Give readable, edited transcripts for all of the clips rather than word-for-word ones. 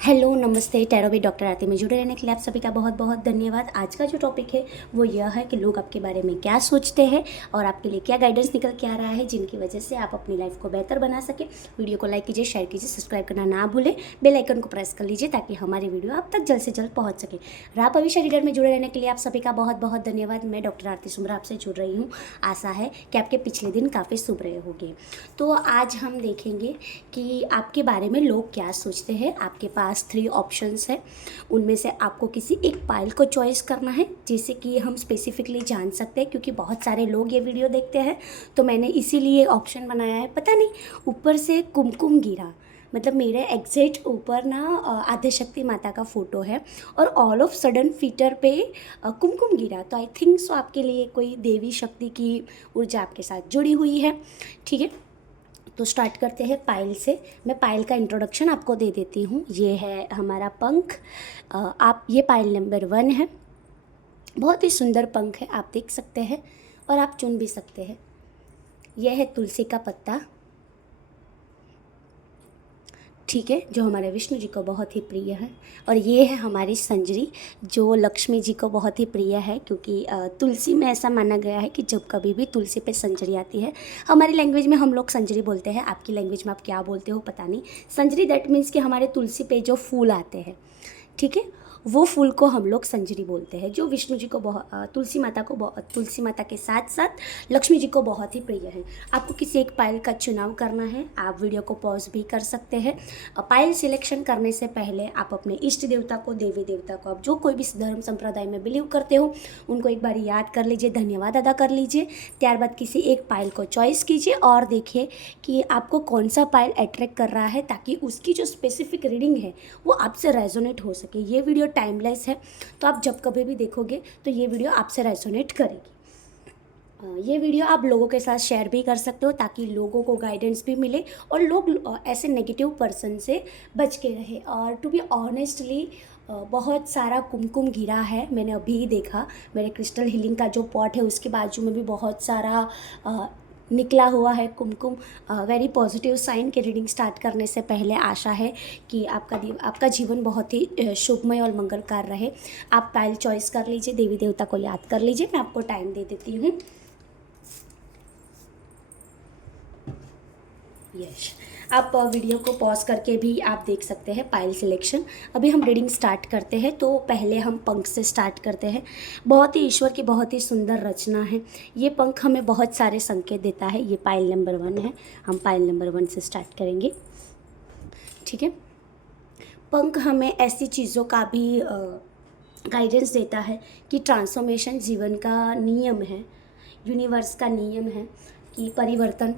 Hello नमस्ते tarot with doctor आरती में जुड़े रहने के लिए आप सभी का बहुत बहुत धन्यवाद। आज का जो टॉपिक है वो यह है कि लोग आपके बारे में क्या सोचते हैं और आपके लिए क्या गाइडेंस निकल के आ रहा है जिनकी वजह से आप अपनी लाइफ को बेहतर बना सकें। वीडियो को लाइक कीजिए, शेयर कीजिए, सब्सक्राइब करना ना भूलें, बेल आइकन को प्रेस कर लीजिए ताकि हमारी वीडियो आप तक जल्द से जल्द पहुँच सके। राह भविष्य रीडर में जुड़े रहने के लिए आप सभी का बहुत बहुत धन्यवाद। मैं डॉक्टर आरती सुमरा आपसे जुड़ रही हूँ। आशा है कि आपके पिछले दिन काफ़ी शुभ रहे होंगे। तो आज हम देखेंगे कि आपके बारे में लोग क्या सोचते हैं। आपके पास 3 ऑप्शंस है, उनमें से आपको किसी एक पाइल को चॉइस करना है जिससे कि हम स्पेसिफिकली जान सकते हैं, क्योंकि बहुत सारे लोग ये वीडियो देखते हैं तो मैंने इसीलिए ऑप्शन बनाया है। पता नहीं ऊपर से कुमकुम गिरा, मतलब मेरे एग्जैक्ट ऊपर ना आद्यशक्ति माता का फ़ोटो है और ऑल ऑफ सडन फीटर पे कुमकुम गिरा, तो आई थिंक सो आपके लिए कोई देवी शक्ति की ऊर्जा आपके साथ जुड़ी हुई है। ठीक है, तो स्टार्ट करते हैं पायल से। मैं पायल का इंट्रोडक्शन आपको दे देती हूँ। ये है हमारा पंख। आप ये पायल नंबर 1 है। बहुत ही सुंदर पंख है, आप देख सकते हैं और आप चुन भी सकते हैं। यह है तुलसी का पत्ता, ठीक है, जो हमारे विष्णु जी को बहुत ही प्रिय है। और ये है हमारी संजरी जो लक्ष्मी जी को बहुत ही प्रिय है, क्योंकि तुलसी में ऐसा माना गया है कि जब कभी भी तुलसी पे संजरी आती है, हमारी लैंग्वेज में हम लोग संजरी बोलते हैं, आपकी लैंग्वेज में आप क्या बोलते हो पता नहीं। संजरी दैट मीन्स कि हमारे तुलसी पे जो फूल आते हैं, ठीक है, वो फूल को हम लोग संजरी बोलते हैं, जो विष्णु जी को बहुत तुलसी माता के साथ साथ लक्ष्मी जी को बहुत ही प्रिय है। आपको किसी एक पायल का चुनाव करना है, आप वीडियो को पॉज भी कर सकते हैं। पायल सिलेक्शन करने से पहले आप अपने इष्ट देवता को, देवी देवता को, आप जो कोई भी धर्म संप्रदाय में बिलीव करते हो उनको एक बार याद कर लीजिए, धन्यवाद अदा कर लीजिए। त्यारबाद किसी एक पायल को चॉइस कीजिए और देखिए कि आपको कौन सा पायल अट्रैक्ट कर रहा है, ताकि उसकी जो स्पेसिफिक रीडिंग है वो आपसे रेजोनेट हो सके। ये वीडियो टाइमलेस है, तो आप जब कभी भी देखोगे तो ये वीडियो आपसे रेजोनेट करेगी। ये वीडियो आप लोगों के साथ शेयर भी कर सकते हो ताकि लोगों को गाइडेंस भी मिले और लोग ऐसे नेगेटिव पर्सन से बच के रहे। और टू बी ऑनेस्टली बहुत सारा कुमकुम गिरा है, मैंने अभी देखा। मेरे क्रिस्टल हीलिंग का जो पॉट है उसके बाजू में भी बहुत सारा निकला हुआ है कुमकुम। वेरी पॉजिटिव साइन के रीडिंग स्टार्ट करने से पहले आशा है कि आपका जीवन बहुत ही शुभमय और मंगलकार रहे। आप पायल चॉइस कर लीजिए, देवी देवता को याद कर लीजिए। मैं आपको टाइम दे देती हूँ। यस, आप वीडियो को पॉज करके भी आप देख सकते हैं पायल सिलेक्शन। अभी हम रीडिंग स्टार्ट करते हैं, तो पहले हम पंख से स्टार्ट करते हैं। बहुत ही ईश्वर की बहुत ही सुंदर रचना है। ये पंख हमें बहुत सारे संकेत देता है। ये पायल नंबर 1 है, हम पायल नंबर 1 से स्टार्ट करेंगे। ठीक है, पंख हमें ऐसी चीज़ों का भी गाइडेंस देता है कि ट्रांसफॉर्मेशन जीवन का नियम है, यूनिवर्स का नियम है कि परिवर्तन।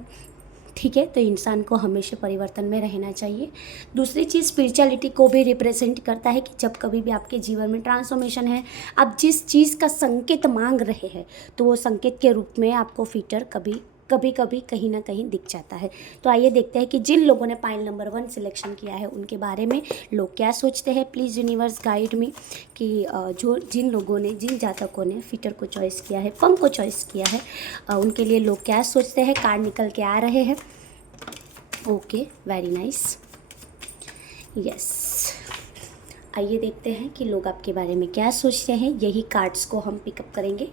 ठीक है, तो इंसान को हमेशा परिवर्तन में रहना चाहिए। दूसरी चीज़ स्पिरिचुअलिटी को भी रिप्रेजेंट करता है कि जब कभी भी आपके जीवन में ट्रांसफॉर्मेशन है, आप जिस चीज़ का संकेत मांग रहे हैं तो वो संकेत के रूप में आपको फीचर कभी कभी कहीं ना कहीं दिख जाता है। तो आइए देखते हैं कि जिन लोगों ने पायल नंबर 1 सिलेक्शन किया है उनके बारे में लोग क्या सोचते हैं। प्लीज़ यूनिवर्स गाइड मी कि जिन जातकों ने फीटर को चॉइस किया है, पंख को चॉइस किया है, उनके लिए लोग क्या सोचते हैं। कार्ड निकल के आ रहे हैं। Okay, very nice. यस, आइए देखते हैं कि लोग आपके बारे में क्या सोचते हैं। यही कार्ड्स को हम पिकअप करेंगे।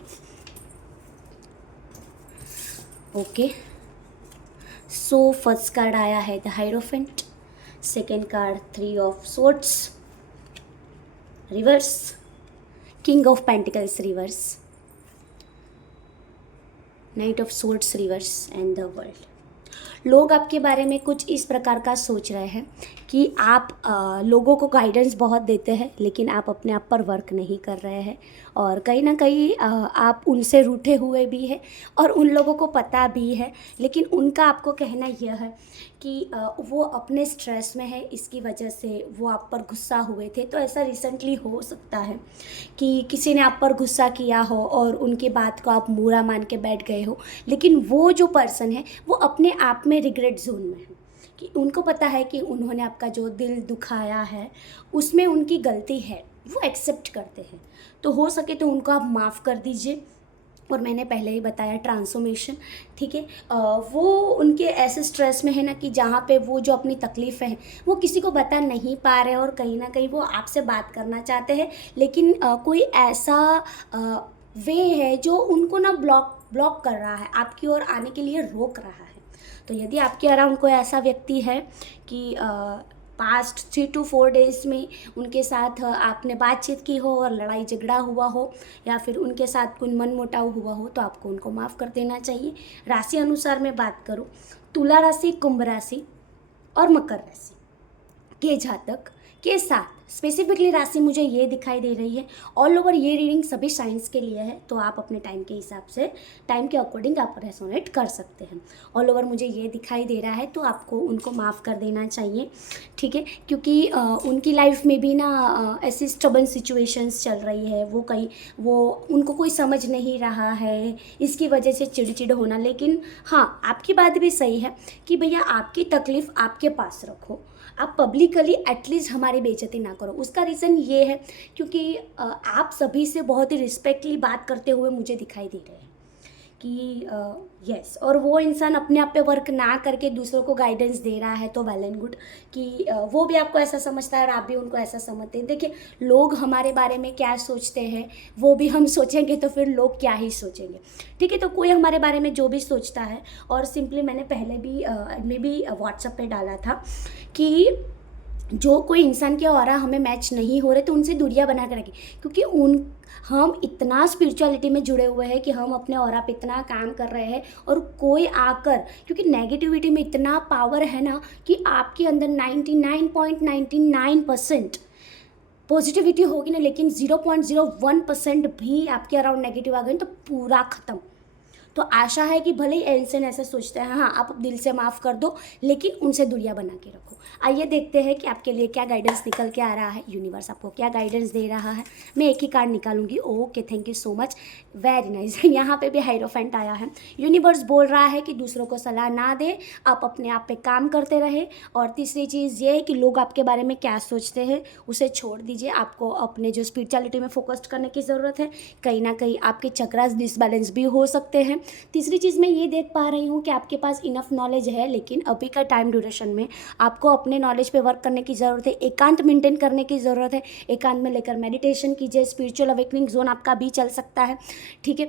ओके, सो फर्स्ट कार्ड आया है the hierophant, second card 3 of swords reverse, king of pentacles reverse, night of swords reverse and the world. लोग आपके बारे में कुछ इस प्रकार का सोच रहे हैं कि आप लोगों को गाइडेंस बहुत देते हैं लेकिन आप अपने आप पर वर्क नहीं कर रहे हैं, और कहीं ना कहीं आप उनसे रूठे हुए भी हैं और उन लोगों को पता भी है, लेकिन उनका आपको कहना यह है कि वो अपने स्ट्रेस में है, इसकी वजह से वो आप पर गुस्सा हुए थे। तो ऐसा रिसेंटली हो सकता है कि किसी ने आप पर गुस्सा किया हो और उनकी बात को आप बुरा मान के बैठ गए हो, लेकिन वो जो पर्सन है वो अपने आप में रिग्रेट जोन में है कि उनको पता है कि उन्होंने आपका जो दिल दुखाया है उसमें उनकी गलती है, वो एक्सेप्ट करते हैं। तो हो सके तो उनको आप माफ़ कर दीजिए। और मैंने पहले ही बताया ट्रांसफॉर्मेशन, ठीक है। वो उनके ऐसे स्ट्रेस में है ना कि जहाँ पे वो जो अपनी तकलीफ़ है वो किसी को बता नहीं पा रहे, और कहीं ना कहीं वो आपसे बात करना चाहते हैं, लेकिन कोई ऐसा वे है जो उनको ना ब्लॉक ब्लॉक कर रहा है, आपकी ओर आने के लिए रोक रहा है। तो यदि आपके अराउंड कोई ऐसा व्यक्ति है कि पास्ट 3 to 4 डेज़ में उनके साथ आपने बातचीत की हो और लड़ाई झगड़ा हुआ हो, या फिर उनके साथ कोई मनमुटाव हुआ हो, तो आपको उनको माफ़ कर देना चाहिए। राशि अनुसार मैं बात करूँ, तुला राशि, कुंभ राशि और मकर राशि के जातक के साथ स्पेसिफिकली राशि मुझे ये दिखाई दे रही है। ऑल ओवर ये रीडिंग सभी साइंस के लिए है, तो आप अपने टाइम के हिसाब से, टाइम के अकॉर्डिंग आप रेसोनेट कर सकते हैं। ऑल ओवर मुझे ये दिखाई दे रहा है, तो आपको उनको माफ़ कर देना चाहिए, ठीक है। क्योंकि उनकी लाइफ में भी ना ऐसी स्टबन सिचुएशंस चल रही है, वो उनको कोई समझ नहीं रहा है, इसकी वजह से चिड़चिड़ होना। लेकिन हाँ, आपकी बात भी सही है कि भैया आपकी तकलीफ़ आपके पास रखो, आप पब्लिकली एटलीस्ट हमारी बेइज्जती ना करो। उसका रीज़न ये है क्योंकि आप सभी से बहुत ही रिस्पेक्टली बात करते हुए मुझे दिखाई दे रहे हैं कि यस, और वो इंसान अपने आप पे वर्क ना करके दूसरों को गाइडेंस दे रहा है, तो वेल एंड गुड कि वो भी आपको ऐसा समझता है और आप भी उनको ऐसा समझते हैं। देखिए, लोग हमारे बारे में क्या सोचते हैं वो भी हम सोचेंगे तो फिर लोग क्या ही सोचेंगे, ठीक है। तो कोई हमारे बारे में जो भी सोचता है, और सिंपली मैंने पहले भी मैं भी व्हाट्सएप पे डाला था कि जो कोई इंसान के ऑरा हमें मैच नहीं हो रहे तो उनसे दूरियां बना कर रखें, क्योंकि हम इतना स्पिरिचुअलिटी में जुड़े हुए हैं कि हम अपने ऑरा पे इतना काम कर रहे हैं, और कोई आकर, क्योंकि नेगेटिविटी में इतना पावर है ना कि आपके अंदर 99.99% पॉजिटिविटी होगी ना, लेकिन 0.01% भी आपके अराउंड नेगेटिव आ गए तो पूरा ख़त्म। तो आशा है कि भले ही इंसान ऐसा सोचते हैं, हाँ आप दिल से माफ़ कर दो, लेकिन उनसे दूरियां बना के रखो। आइए देखते हैं कि आपके लिए क्या गाइडेंस निकल के आ रहा है, यूनिवर्स आपको क्या गाइडेंस दे रहा है। मैं एक ही कार्ड निकालूंगी। Okay, thank you so much, very nice. यहाँ पे भी हाइरोफेंट आया है। यूनिवर्स बोल रहा है कि दूसरों को सलाह ना दे, आप अपने आप पे काम करते रहे। और तीसरी चीज़ ये है कि लोग आपके बारे में क्या सोचते हैं उसे छोड़ दीजिए, आपको अपने जो स्पिरिचुअलिटी में फोकस करने की ज़रूरत है। कहीं ना कहीं आपके चक्रास डिसबैलेंस भी हो सकते हैं। तीसरी चीज़ मैं ये देख पा रही हूँ कि आपके पास इनफ नॉलेज है, लेकिन अभी का टाइम ड्यूरेशन में आपको अपने नॉलेज पे वर्क करने की ज़रूरत है, एकांत मेंटेन करने की ज़रूरत है। एकांत में लेकर मेडिटेशन कीजिए, स्पिरिचुअल अवेकनिंग जोन आपका भी चल सकता है, ठीक है।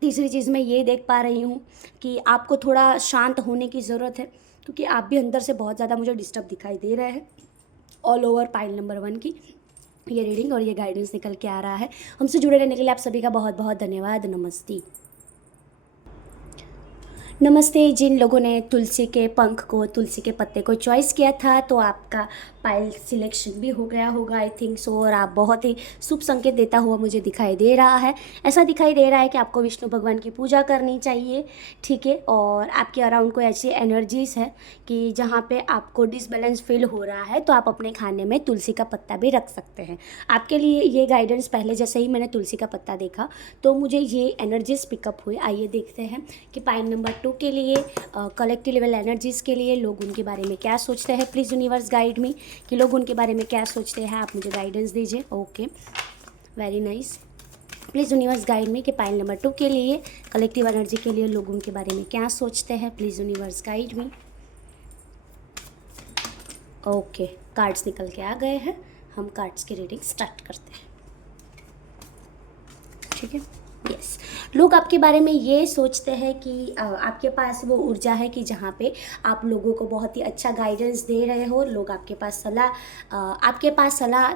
तीसरी चीज़ मैं ये देख पा रही हूँ कि आपको थोड़ा शांत होने की ज़रूरत है, क्योंकि आप भी अंदर से बहुत ज़्यादा मुझे डिस्टर्ब दिखाई दे रहे हैं। ऑल ओवर पाइल नंबर 1 की ये रीडिंग और ये गाइडेंस निकल के आ रहा है। हमसे जुड़े रहने के लिए आप सभी का बहुत बहुत धन्यवाद। नमस्ते। नमस्ते। जिन लोगों ने तुलसी के पंख को, तुलसी के पत्ते को चॉइस किया था, तो आपका पाइल सिलेक्शन भी हो गया होगा, आई थिंक सो। और आप बहुत ही शुभ संकेत देता हुआ मुझे दिखाई दे रहा है। ऐसा दिखाई दे रहा है कि आपको विष्णु भगवान की पूजा करनी चाहिए, ठीक है। और आपके अराउंड कोई ऐसी एनर्जीज़ है कि जहाँ पे आपको डिसबैलेंस फील हो रहा है, तो आप अपने खाने में तुलसी का पत्ता भी रख सकते हैं। आपके लिए ये गाइडेंस पहले जैसे ही मैंने तुलसी का पत्ता देखा तो मुझे ये एनर्जीज पिकअप हुई। आइए देखते हैं कि पाइल नंबर 2 के लिए कलेक्टिव लेवल एनर्जीज़ के लिए लोग उनके बारे में क्या सोचते हैं। प्लीज़ यूनिवर्स गाइड मी कि लोग उनके बारे में क्या सोचते हैं, आप मुझे गाइडेंस दीजिए। Okay, very nice. Please universe guide me कि पाइल नंबर 2 के लिए कलेक्टिव एनर्जी के लिए लोग उनके बारे में क्या सोचते हैं। Please universe guide me. Okay, cards निकल के आ गए हैं। हम कार्ड्स की रीडिंग स्टार्ट करते हैं, ठीक है। यस, लोग आपके बारे में ये सोचते हैं कि आपके पास वो ऊर्जा है कि जहाँ पे आप लोगों को बहुत ही अच्छा गाइडेंस दे रहे हो। लोग आपके पास सलाह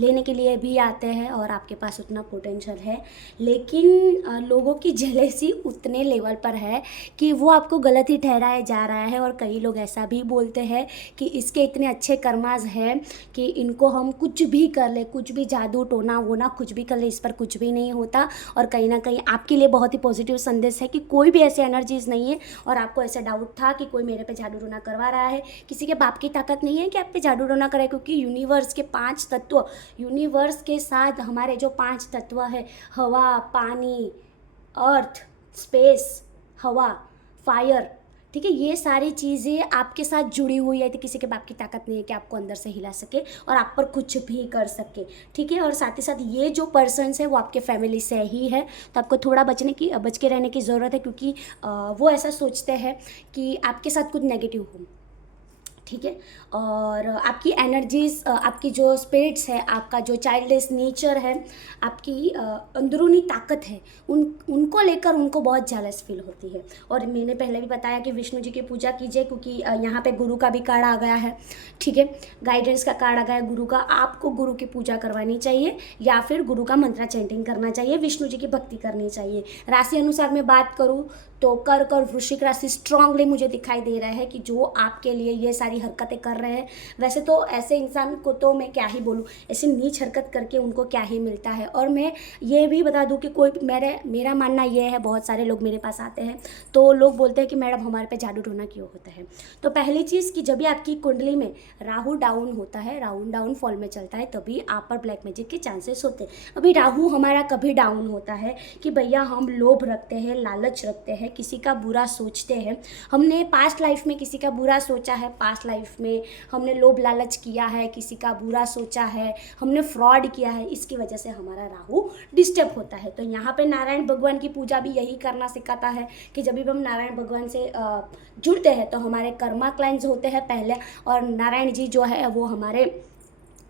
लेने के लिए भी आते हैं और आपके पास उतना पोटेंशियल है, लेकिन लोगों की जेलेसी उतने लेवल पर है कि वो आपको गलत ही ठहराया जा रहा है। और कई लोग ऐसा भी बोलते हैं कि इसके इतने अच्छे कर्माज हैं कि इनको हम कुछ भी कर ले, कुछ भी जादू टोना वोना कुछ भी कर ले, इस पर कुछ भी नहीं होता। और कहीं ना कहीं आपके लिए बहुत ही पॉजिटिव संदेश है कि कोई भी ऐसी एनर्जीज नहीं है। और आपको ऐसा डाउट था कि कोई मेरे पे जादू टोना करवा रहा है, किसी के बाप की ताकत नहीं है कि आप पे जादू टोना करे, क्योंकि यूनिवर्स के 5 तत्व, यूनिवर्स के साथ हमारे जो 5 तत्व है, हवा, पानी, अर्थ, स्पेस, हवा, फायर, ठीक है। ये सारी चीज़ें आपके साथ जुड़ी हुई है, तो किसी के बाप की ताकत नहीं है कि आपको अंदर से हिला सके और आप पर कुछ भी कर सके, ठीक है। और साथ ही साथ ये जो पर्सन्स है वो आपके फैमिली से ही है, तो आपको थोड़ा बच के रहने की ज़रूरत है, क्योंकि वो ऐसा सोचते हैं कि आपके साथ कुछ नेगेटिव हो, ठीक है। और आपकी एनर्जीज, आपकी जो स्पिरिट्स है, आपका जो चाइल्डिश नेचर है, आपकी अंदरूनी ताकत है, उनको लेकर उनको बहुत जेलस फील होती है। और मैंने पहले भी बताया कि विष्णु जी की पूजा कीजिए, क्योंकि यहाँ पे गुरु का भी कार्ड आ गया है, ठीक है। गाइडेंस का कार्ड आ गया है गुरु का। आपको गुरु की पूजा करवानी चाहिए या फिर गुरु का मंत्र चैंटिंग करना चाहिए, विष्णु जी की भक्ति करनी चाहिए। राशि अनुसार मैं बात करूँ तो कर्क और वृश्चिक राशि स्ट्रांगली मुझे दिखाई दे रहा है कि जो आपके लिए ये सारी हरकतें कर रहे हैं। वैसे तो ऐसे इंसान को तो मैं क्या ही बोलूँ, ऐसी नीच हरकत करके उनको क्या ही मिलता है। और मैं ये भी बता दूँ कि मेरा मानना ये है, बहुत सारे लोग मेरे पास आते हैं तो लोग बोलते हैं कि मैडम हमारे पे जादू टोना क्यों होता है। तो पहली चीज़ कि जब भी आपकी कुंडली में राहु डाउन होता है, राहु डाउन फॉल में चलता है, तभी आप पर ब्लैक मैजिक के चांसेस होते हैं। अभी राहु हमारा कभी डाउन होता है कि भैया हम लोभ रखते हैं, लालच रखते हैं, किसी का बुरा सोचते हैं, हमने पास्ट लाइफ में किसी का बुरा सोचा है, पास्ट लाइफ में हमने लोभ लालच किया है, किसी का बुरा सोचा है, हमने फ्रॉड किया है, इसकी वजह से हमारा राहु डिस्टर्ब होता है। तो यहाँ पे नारायण भगवान की पूजा भी यही करना सिखाता है कि जब भी हम नारायण भगवान से जुड़ते हैं तो हमारे कर्मा क्लाइंस होते हैं पहले, और नारायण जी जो है वो हमारे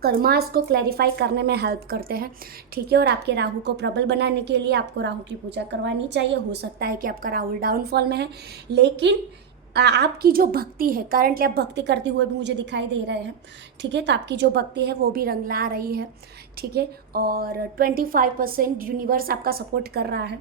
कर्मास को क्लैरिफाई करने में हेल्प करते हैं, ठीक है। और आपके राहु को प्रबल बनाने के लिए आपको राहु की पूजा करवानी चाहिए। हो सकता है कि आपका राहु डाउनफॉल में है, लेकिन आपकी जो भक्ति है, करंटली आप भक्ति करते हुए भी मुझे दिखाई दे रहे हैं, ठीक है। तो आपकी जो भक्ति है वो भी रंग ला रही है, ठीक है। और 25% यूनिवर्स आपका सपोर्ट कर रहा है,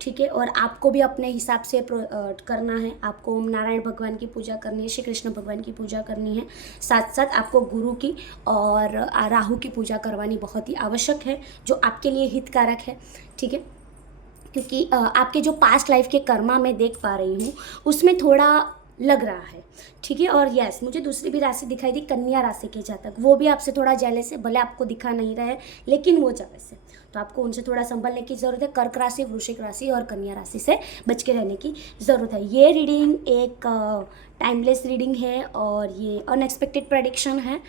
ठीक है। और आपको भी अपने हिसाब से करना है। आपको नारायण भगवान की पूजा करनी है, श्री कृष्ण भगवान की पूजा करनी है, साथ साथ आपको गुरु की और राहु की पूजा करवानी बहुत ही आवश्यक है, जो आपके लिए हितकारक है, ठीक है। क्योंकि आपके जो पास्ट लाइफ के कर्मा मैं देख पा रही हूँ उसमें थोड़ा लग रहा है, ठीक है। और यस, मुझे दूसरी भी राशि दिखाई दी, कन्या राशि के जातक, वो भी आपसे थोड़ा जेलस है, भले आपको दिखा नहीं रहा है लेकिन वो जेलस है, तो आपको उनसे थोड़ा संभलने की ज़रूरत है। कर्क राशि, वृश्चिक राशि और कन्या राशि से बच के रहने की ज़रूरत है। ये रीडिंग एक टाइमलेस रीडिंग है और ये अनएक्सपेक्टेड प्रेडिक्शन है,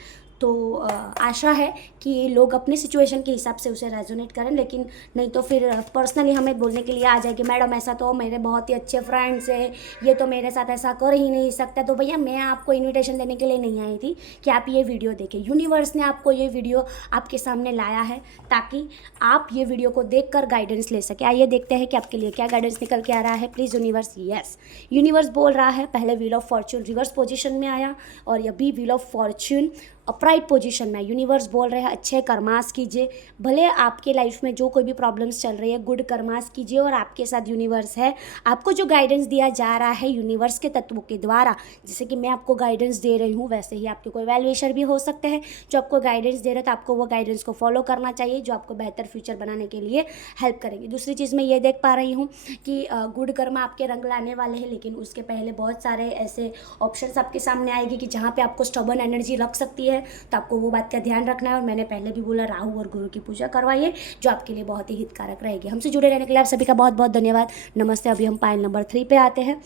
तो आशा है कि लोग अपने सिचुएशन के हिसाब से उसे रेजोनेट करें, लेकिन नहीं तो फिर पर्सनली हमें बोलने के लिए आ जाए कि मैडम ऐसा तो मेरे बहुत ही अच्छे फ्रेंड्स हैं, ये तो मेरे साथ ऐसा कर ही नहीं सकता। तो भैया मैं आपको इनविटेशन देने के लिए नहीं आई थी कि आप ये वीडियो देखें, यूनिवर्स ने आपको ये वीडियो आपके सामने लाया है ताकि आप ये वीडियो को देखकर गाइडेंस ले सके। आइए देखते हैं कि आपके लिए क्या गाइडेंस निकल के आ रहा है। प्लीज़ यूनिवर्स, यस, यूनिवर्स बोल रहा है, पहले wheel of Fortune reverse position में आया और ये भी wheel of Fortune upright position में। यूनिवर्स बोल रहे हैं अच्छे कर्मास कीजिए, भले आपके लाइफ में जो कोई भी प्रॉब्लम्स चल रही है गुड कर्मास कीजिए, और आपके साथ यूनिवर्स है। आपको जो गाइडेंस दिया जा रहा है यूनिवर्स के तत्वों के द्वारा, जैसे कि मैं आपको गाइडेंस दे रही हूँ, वैसे ही आपके कोई वेलविशर भी हो सकते हैं जो आपको गाइडेंस दे रहे हैं, तो आपको वो गाइडेंस को फॉलो करना चाहिए जो आपको बेहतर फ्यूचर बनाने के लिए हेल्प करेगी। दूसरी चीज़ मैं ये देख पा रही हूँ कि गुड कर्मा आपके रंग लाने वाले हैं, लेकिन उसके पहले बहुत सारे ऐसे ऑप्शंस आपके सामने आएगी कि जहाँ पे आपको स्टबर्न एनर्जी लग सकती है, तो आपको वो बात का ध्यान रखना है। और मैंने पहले भी बोला, राहु और गुरु की पूजा करवाइए जो आपके लिए बहुत ही हितकारक रहेगी। हमसे जुड़े रहने के लिए आप सभी का बहुत बहुत धन्यवाद। नमस्ते। अभी हम पायल नंबर 3 पे आते हैं,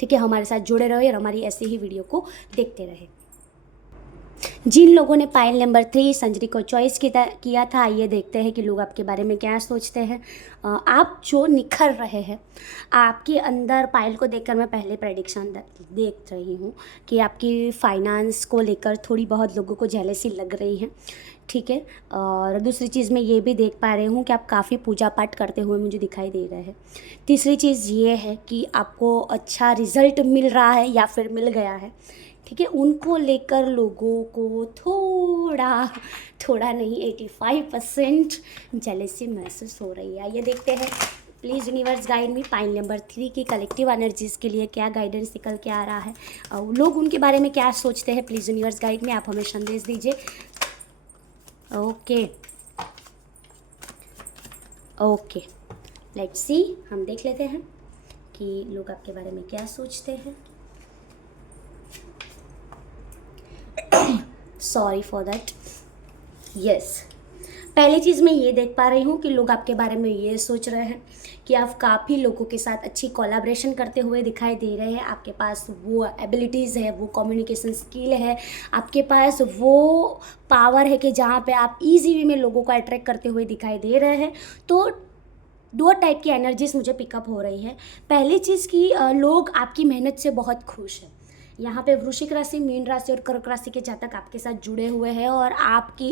ठीक है। हमारे साथ जुड़े रहे और हमारी ऐसी ही वीडियो को देखते रहे। जिन लोगों ने पायल नंबर 3 संजरी को चॉइस किया था, आइए देखते हैं कि लोग आपके बारे में क्या सोचते हैं। आप जो निखर रहे हैं आपके अंदर, पायल को देखकर मैं पहले प्रेडिक्शन देख रही हूँ कि आपकी फाइनेंस को लेकर थोड़ी बहुत लोगों को जेलसी लग रही है, ठीक है। और दूसरी चीज़ मैं ये भी देख पा रही हूँ कि आप काफ़ी पूजा पाठ करते हुए मुझे दिखाई दे रहा है। तीसरी चीज़ ये है कि आपको अच्छा रिजल्ट मिल रहा है या फिर मिल गया है, ठीक है। उनको लेकर लोगों को थोड़ा नहीं 85% जेलसी महसूस हो रही है। आइए देखते हैं, please universe guide me, pile number 3 की कलेक्टिव एनर्जीज़ के लिए क्या गाइडेंस निकल के आ रहा है, लोग उनके बारे में क्या सोचते हैं। प्लीज़ यूनिवर्स गाइड में आप हमें संदेश दीजिए। ओके, लेट्स सी, हम देख लेते हैं कि लोग आपके बारे में क्या सोचते हैं। Sorry for that. यस, पहली चीज़ मैं ये देख पा रही हूँ कि लोग आपके बारे में ये सोच रहे हैं कि आप काफ़ी लोगों के साथ अच्छी कोलैबोरेशन करते हुए दिखाई दे रहे हैं। आपके पास वो एबिलिटीज़ है, वो कम्युनिकेशन स्किल है, आपके पास वो पावर है कि जहाँ पे आप इजी वे में लोगों को अट्रैक्ट करते हुए दिखाई दे रहे हैं। तो दो टाइप की एनर्जीज मुझे पिकअप हो रही है। पहली चीज़ कि लोग आपकी मेहनत से बहुत खुश हैं। यहाँ पे वृश्चिक राशि, मीन राशि और कर्क राशि के जातक आपके साथ जुड़े हुए हैं और आपकी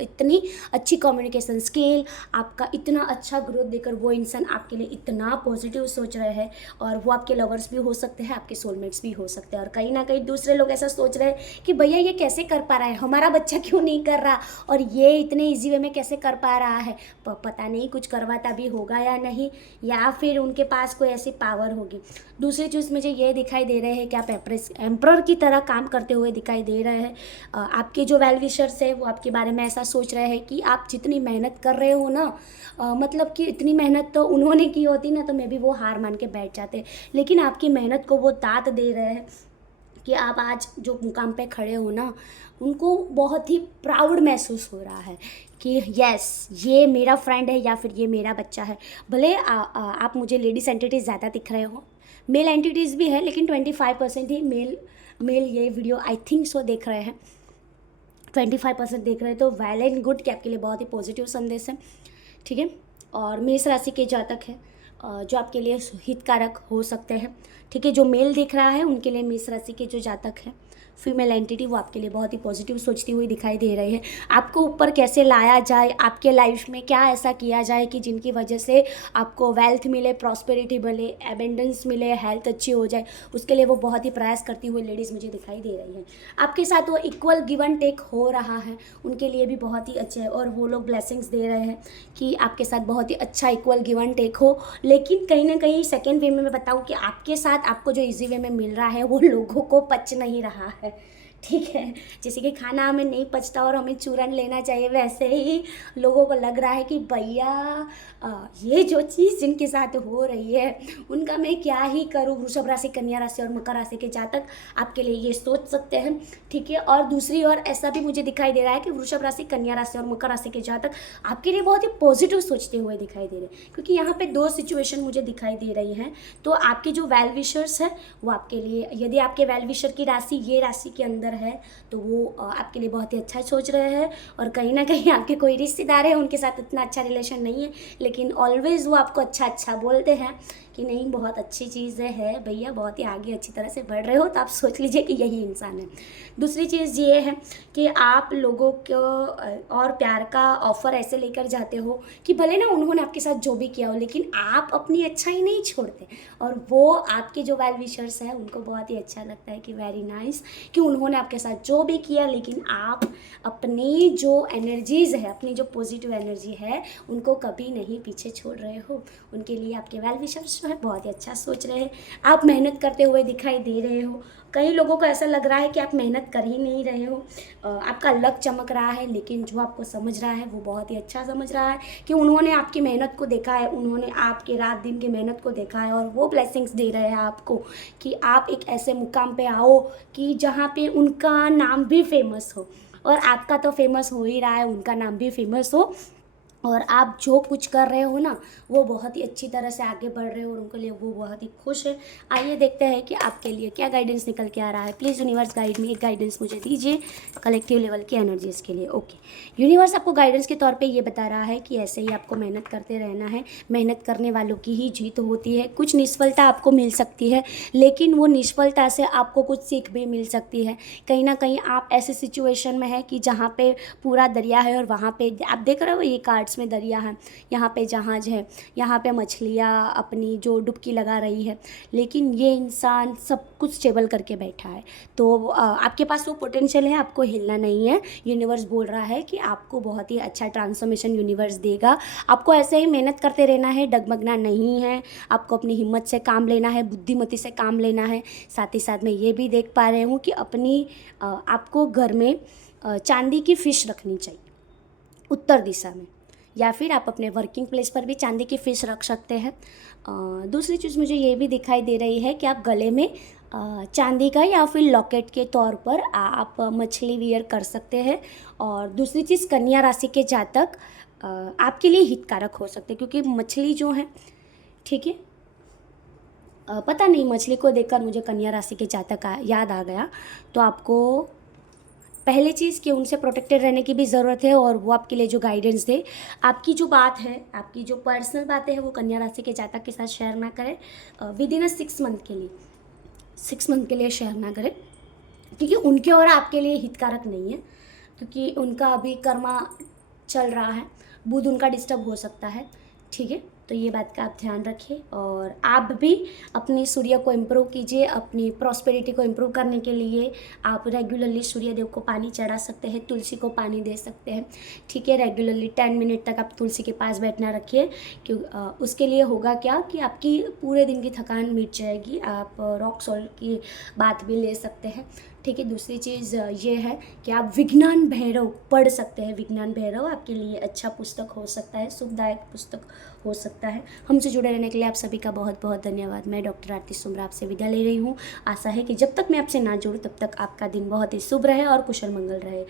इतनी अच्छी कम्युनिकेशन स्किल, आपका इतना अच्छा ग्रोथ देकर वो इंसान आपके लिए इतना पॉजिटिव सोच रहे हैं। और वो आपके लवर्स भी हो सकते हैं, आपके सोलमेट्स भी हो सकते हैं। और कहीं ना कहीं दूसरे लोग ऐसा सोच रहे हैं कि भैया ये कैसे कर पा रहा है, हमारा बच्चा क्यों नहीं कर रहा, और ये इतने ईजी वे में कैसे कर पा रहा है। पता नहीं कुछ करवाता भी होगा या नहीं, या फिर उनके पास कोई ऐसी पावर होगी। दूसरी चीज़ मुझे ये दिखाई दे रहे हैं कि आप एम्प्रर की तरह काम करते हुए दिखाई दे रहे हैं। आपके जो वेल विशर्स है वो आपके बारे में ऐसा सोच रहे हैं कि आप जितनी मेहनत कर रहे हो ना, मतलब कि इतनी मेहनत तो उन्होंने की होती ना तो मे बी वो हार मान के बैठ जाते। लेकिन आपकी मेहनत को वो दाद दे रहे हैं कि आप आज जो मुकाम पे खड़े हो ना, उनको बहुत ही प्राउड महसूस हो रहा है कि यस ये मेरा फ्रेंड है या फिर ये मेरा बच्चा है। भले आप मुझे लेडीज एंटिटीज ज़्यादा दिख रहे हो, मेल एंटिटीज़ भी है, लेकिन 25% ही मेल ये वीडियो आई थिंक सो देख रहे हैं। 25% देख रहे हैं तो वेल एंड गुड कि आपके लिए बहुत ही पॉजिटिव संदेश है, ठीक है। और मेष राशि के जातक है जो आपके लिए हितकारक हो सकते हैं, ठीक है। जो मेल दिख रहा है उनके लिए मेष राशि के जो जातक है, फीमेल एंटिटी, वो आपके लिए बहुत ही पॉजिटिव सोचती हुई दिखाई दे रही है। आपको ऊपर कैसे लाया जाए, आपके लाइफ में क्या ऐसा किया जाए कि जिनकी वजह से आपको वेल्थ मिले, प्रॉस्पेरिटी मिले, एबेंडेंस मिले, हेल्थ अच्छी हो जाए, उसके लिए वो बहुत ही प्रयास करती हुई लेडीज़ मुझे दिखाई दे रही हैं। आपके साथ वो इक्वल गिव एंड टेक हो रहा है, उनके लिए भी बहुत ही अच्छे है। और वो लोग ब्लेसिंग्स दे रहे हैं कि आपके साथ बहुत ही अच्छा इक्वल गिव एंड टेक हो। लेकिन कहीं ना कहीं सेकेंड वे में मैं बताऊँ कि आपके साथ आपको जो ईजी वे में मिल रहा है वो लोगों को पच नहीं रहा है, ठीक है। जैसे कि खाना हमें नहीं पचता और हमें चूरन लेना चाहिए, वैसे ही लोगों को लग रहा है कि भैया ये जो चीज़ जिनके साथ हो रही है उनका मैं क्या ही करूँ। वृषभ राशि, कन्या राशि और मकर राशि के जातक आपके लिए ये सोच सकते हैं, ठीक है। और दूसरी ओर ऐसा भी मुझे दिखाई दे रहा है कि वृषभ राशि, कन्या राशि और मकर राशि के जातक आपके लिए बहुत ही पॉजिटिव सोचते हुए दिखाई दे रहे हैं, क्योंकि यहाँ पे दो सिचुएशन मुझे दिखाई दे रही हैं। तो आपके जो वेल विशर्स है वो आपके लिए, यदि आपके वेल विशर की राशि ये राशि के अंदर है तो वो आपके लिए बहुत ही अच्छा सोच रहे हैं। और कहीं ना कहीं आपके कोई रिश्तेदार है उनके साथ इतना अच्छा रिलेशन नहीं है, लेकिन ऑलवेज़ वो आपको अच्छा अच्छा बोलते हैं कि नहीं बहुत अच्छी चीज़ है भैया, बहुत ही आगे अच्छी तरह से बढ़ रहे हो, तो आप सोच लीजिए कि यही इंसान है। दूसरी चीज़ ये है कि आप लोगों को और प्यार का ऑफ़र ऐसे लेकर जाते हो कि भले ना उन्होंने आपके साथ जो भी किया हो, लेकिन आप अपनी अच्छाई नहीं छोड़ते। और वो आपके जो वेल विशर्स हैं उनको बहुत ही अच्छा लगता है कि वेरी नाइस कि उन्होंने आपके साथ जो भी किया, लेकिन आप अपनी जो एनर्जीज़ है, अपनी जो पॉजिटिव एनर्जी है, उनको कभी नहीं पीछे छोड़ रहे हो। उनके लिए आपके वेल विशर्स जो है बहुत ही अच्छा सोच रहे हैं। आप मेहनत करते हुए दिखाई दे रहे हो। कई लोगों को ऐसा लग रहा है कि आप मेहनत कर ही नहीं रहे हो, आपका लक चमक रहा है, लेकिन जो आपको समझ रहा है वो बहुत ही अच्छा समझ रहा है कि उन्होंने आपकी मेहनत को देखा है, उन्होंने आपके रात दिन की मेहनत को देखा है, और वो ब्लेसिंग्स दे रहे हैं आपको कि आप एक ऐसे मुकाम पे आओ कि जहाँ पे उनका नाम भी फेमस हो। और आपका तो फेमस हो ही रहा है, उनका नाम भी फेमस हो, और आप जो कुछ कर रहे हो ना वो बहुत ही अच्छी तरह से आगे बढ़ रहे हो और उनके लिए वो बहुत ही खुश है। आइए देखते हैं कि आपके लिए क्या गाइडेंस निकल के आ रहा है। प्लीज़ यूनिवर्स गाइड में एक गाइडेंस मुझे दीजिए कलेक्टिव लेवल की एनर्जीज़ के लिए। ओके, यूनिवर्स आपको गाइडेंस के तौर पे ये बता रहा है कि ऐसे ही आपको मेहनत करते रहना है। मेहनत करने वालों की ही जीत होती है। कुछ निष्फलता आपको मिल सकती है, लेकिन वो निष्फलता से आपको कुछ सीख भी मिल सकती है। कहीं ना कहीं आप ऐसे सिचुएशन में है कि जहाँ पे पूरा दरिया है और वहाँ पे आप देख रहे हो ये कार्ड्स में दरिया है, यहाँ पे जहाज है, यहाँ पे मछलियाँ अपनी जो डुबकी लगा रही है, लेकिन ये इंसान सब कुछ स्टेबल करके बैठा है। तो आपके पास वो पोटेंशियल है, आपको हिलना नहीं है। यूनिवर्स बोल रहा है कि आपको बहुत ही अच्छा ट्रांसफॉर्मेशन यूनिवर्स देगा। आपको ऐसे ही मेहनत करते रहना है, डगमगना नहीं है। आपको अपनी हिम्मत से काम लेना है, बुद्धिमती से काम लेना है। साथ ही साथ मैं ये भी देख पा रही हूँ कि अपनी आपको घर में चांदी की फिश रखनी चाहिए उत्तर दिशा में, या फिर आप अपने वर्किंग प्लेस पर भी चांदी की फिश रख सकते हैं। दूसरी चीज़ मुझे ये भी दिखाई दे रही है कि आप गले में चांदी का या फिर लॉकेट के तौर पर आप मछली वियर कर सकते हैं। और दूसरी चीज़, कन्या राशि के जातक आपके लिए हितकारक हो सकते हैं, क्योंकि मछली जो है, ठीक है, पता नहीं, मछली को देखकर मुझे कन्या राशि के जातक का याद आ गया। तो आपको पहले चीज़ कि उनसे प्रोटेक्टेड रहने की भी ज़रूरत है, और वो आपके लिए जो गाइडेंस दे, आपकी जो बात है, आपकी जो पर्सनल बातें हैं, वो कन्या राशि के जातक के साथ शेयर ना करें विद इन 6 मंथ के लिए, 6 मंथ के लिए शेयर ना करें, क्योंकि उनके और आपके लिए हितकारक नहीं है, क्योंकि उनका अभी कर्मा चल रहा है, बुध उनका डिस्टर्ब हो सकता है, ठीक है। तो ये बात का आप ध्यान रखिए, और आप भी अपनी सूर्य को इम्प्रूव कीजिए, अपनी प्रॉस्पेरिटी को इम्प्रूव करने के लिए आप रेगुलरली सूर्य देव को पानी चढ़ा सकते हैं, तुलसी को पानी दे सकते हैं, ठीक है। रेगुलरली 10 मिनट तक आप तुलसी के पास बैठना रखिए, क्यों उसके लिए होगा क्या कि आपकी पूरे दिन की थकान मिट जाएगी। आप रॉक सॉल्ट की बात भी ले सकते हैं, ठीक है। दूसरी चीज़ ये है कि आप विज्ञान भैरव पढ़ सकते हैं। विज्ञान भैरव आपके लिए अच्छा पुस्तक हो सकता है, शुभदायक पुस्तक हो सकता है। हमसे जुड़े रहने के लिए आप सभी का बहुत बहुत धन्यवाद। मैं डॉक्टर आरती सुमरा आपसे विदा ले रही हूँ। आशा है कि जब तक मैं आपसे ना जुड़ूँ तब तक आपका दिन बहुत ही शुभ रहे और कुशल मंगल रहे।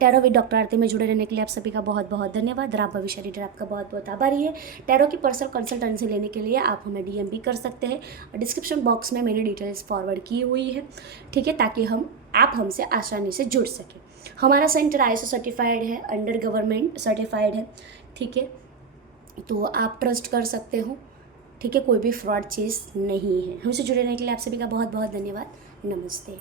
टैरो विद डॉक्टर आरती में जुड़े रहने के लिए आप सभी का बहुत बहुत धन्यवाद। राब भविष्य रीडर आपका बहुत बहुत आभारी है। टैरो की पर्सनल कंसल्टेंसी लेने के लिए आप हमें DM भी कर सकते हैं। डिस्क्रिप्शन बॉक्स में मैंने डिटेल्स फॉरवर्ड की हुई है, ठीक है, ताकि आप हमसे आसानी से जुड़ सकें। हमारा सेंटर ISO सर्टिफाइड है, अंडर गवर्नमेंट सर्टिफाइड है, ठीक है, तो आप ट्रस्ट कर सकते हो, ठीक है, कोई भी फ्रॉड चीज़ नहीं है। हमसे जुड़े रहने के लिए आप सभी का बहुत बहुत धन्यवाद। नमस्ते।